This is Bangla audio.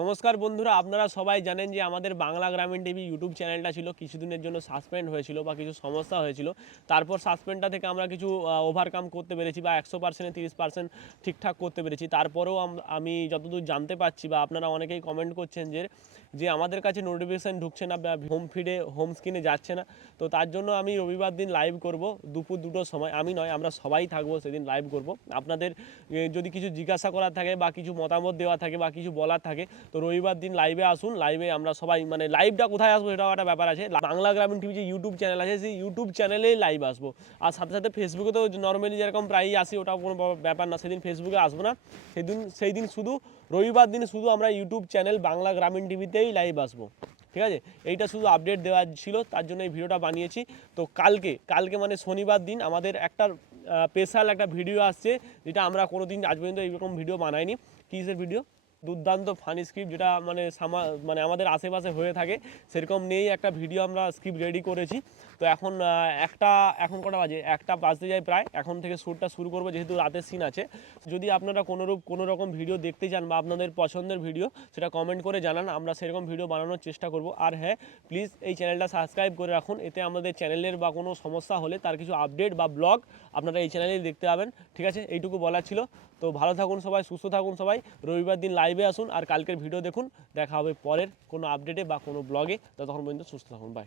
নমস্কার বন্ধুরা, আপনারা সবাই জানেন যে আমাদের বাংলা গ্রামীণ টিভি ইউটিউব চ্যানেলটা ছিল, কিছুদিনের জন্য সাসপেন্ড হয়েছিল বা কিছু সমস্যা হয়েছিল। তারপর সাসপেন্ডটা থেকে আমরা কিছু ওভারকাম করতে পেরেছি বা একশো পার্সেন্টে তিরিশ পার্সেন্ট ঠিকঠাক করতে পেরেছি। তারপরেও আমি যতদূর জানতে পারছি বা আপনারা অনেকেই কমেন্ট করছেন যে যে আমাদের কাছে নোটিফিকেশান ঢুকছে না বা হোম ফিডে হোম স্ক্রিনে যাচ্ছে না। তো তার জন্য আমি রবিবার দিন লাইভ করব, দুপুর দুটোর সময়। আমি নয়, আমরা সবাই থাকব সেদিন লাইভ করব। আপনাদের যদি কিছু জিজ্ঞাসা করার থাকে বা কিছু মতামত দেওয়া থাকে বা কিছু বলার থাকে তো রবিবার দিন লাইভে আসুন লাইভে আমরা সবাই মানে লাইভটা কোথায় আসব সেটাও একটা ব্যাপার আছে। বাংলা গ্রামীণ টিভি যে ইউটিউব চ্যানেল আছে, সেই ইউটিউব চ্যানেলেই লাইভ আসব। আর সাথে সাথে ফেসবুকে তো নর্মালি যেরকম প্রায়ই আসি, ওটাও কোনো ব্যাপার না, সেদিন ফেসবুকে আসব না। সেদিন সেই দিন শুধু, রবিবার দিন শুধু আমরা ইউটিউব চ্যানেল বাংলা গ্রামীণ টিভিতেই লাইভ আসব। ঠিক আছে? এইটা শুধু আপডেট দেওয়া ছিল, তার জন্য এই ভিডিওটা বানিয়েছি। তো কালকে কালকে মানে শনিবার দিন আমাদের একটা স্পেশাল একটা ভিডিও আসছে, যেটা আমরা কোনো দিন আজ পর্যন্ত এইরকম ভিডিও বানাইনি। কিসের ভিডিও দুর্দান্ত ফানি স্ক্রিপ্ট যেটা মানে মানে আমাদের আশেপাশে হয়ে থাকে, সেরকম নেই একটা ভিডিও আমরা স্ক্রিপ্ট রেডি করেছি। তো এখন একটা, এখন কটা বাজে? একটা বাজতে যায় প্রায়। এখন থেকে শ্যুটটা শুরু করব, যেহেতু রাতের সিন আছে। যদি আপনারা কোনোরূপ কোনো রকম ভিডিও দেখতে চান বা আপনাদের পছন্দের ভিডিও সেটা কমেন্ট করে জানান। আমরা সেরকম ভিডিও বানানোর চেষ্টা করব। আর হ্যাঁ প্লিজ এই চ্যানেলটা সাবস্ক্রাইব করে রাখুন। এতে আমাদের চ্যানেলের বা কোনো সমস্যা হলে তার কিছু আপডেট বা ব্লগ আপনারা এই চ্যানেলেই দেখতে পাবেন। ঠিক আছে, এইটুকু বলার ছিল। তো ভালো থাকুন সবাই, সুস্থ থাকুন সবাই। রবিবার দিন লাইভে আসুন আর কালকের ভিডিও দেখুন। দেখা হবে পরের কোনো আপডেটে বা কোনো ব্লগে ততক্ষণ পর্যন্ত সুস্থ থাকুন। বাই